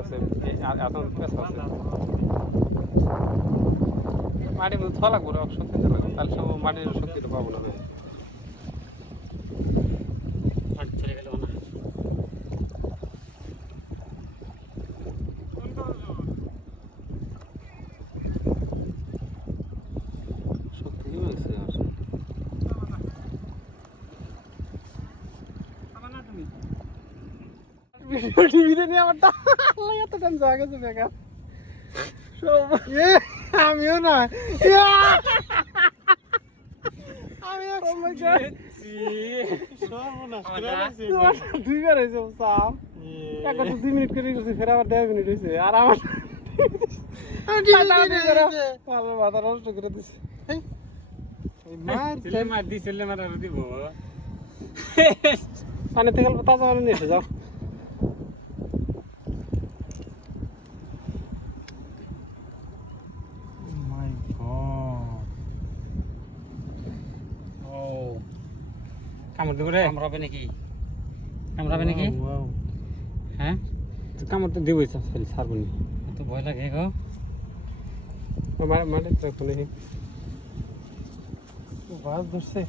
আছে এত পেঁচা আছে মাটির মধ্যে থা লাগবো শক্তি লাগবে তাহলে সব মাটির শক্তিটা পাবো না চলে গেল না শক্তি হয়েছে টিভিতে নিয়ে আমার এত টাইম জায়গা গেছে বেকার আমিও না দুইবার হয়েছে চাপ একটা 2 মিনিট করে গেছে ফের আবার 10 মিনিট হয়েছে আর আমার মাথা নষ্ট করে দিচ্ছে মার দিছিলে মার দিব পানি থেকে তাজা পানি নিয়ে এসে যাও কামড় দেবো রে কামড়াবে নাকি হ্যাঁ কামড় তো দিবই ছাড়বো না তো ভয় লাগে গো মাঠে রাখবো নাকি বাস ধরছে